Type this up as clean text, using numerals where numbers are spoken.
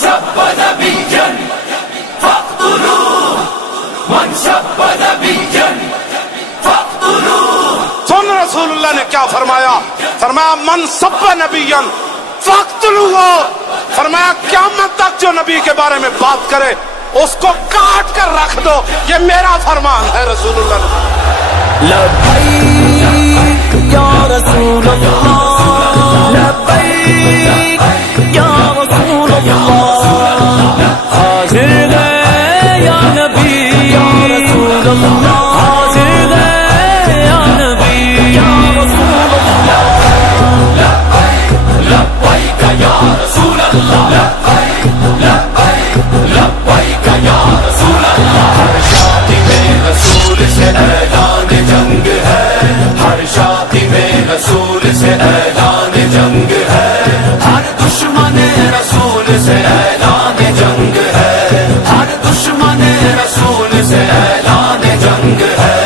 سب نبيا فاقتلوه من سب نبيا فاقتلوه. سن رسول اللہ نے کیا فرمایا؟ فرمایا من سب نبیا فاقتلوه. فرمایا قیامت تک جو نبی کے بارے میں بات کرے اس کو کاٹ کر رکھ دو. یہ میرا فرمان ہے رسول اللہ نے. لبیک یا رسول اللہ، لبیک یا رسول اللہ، حاضر ہے یا نبی یا رسول اللہ، حاضر ہے یا نبی یا رسول اللہ. لبیک لبیک یا رسول اللہ، لبیک لبیک لبیک یا رسول اللہ. ہر شادی میں رسول سے اعلان جنگ ہے، ہر شادی میں رسول سے اعلان جنگ ہے، ہر دشمن رسول سے اعلان جنگ ہے، ہر دشمن رسول سے اعلان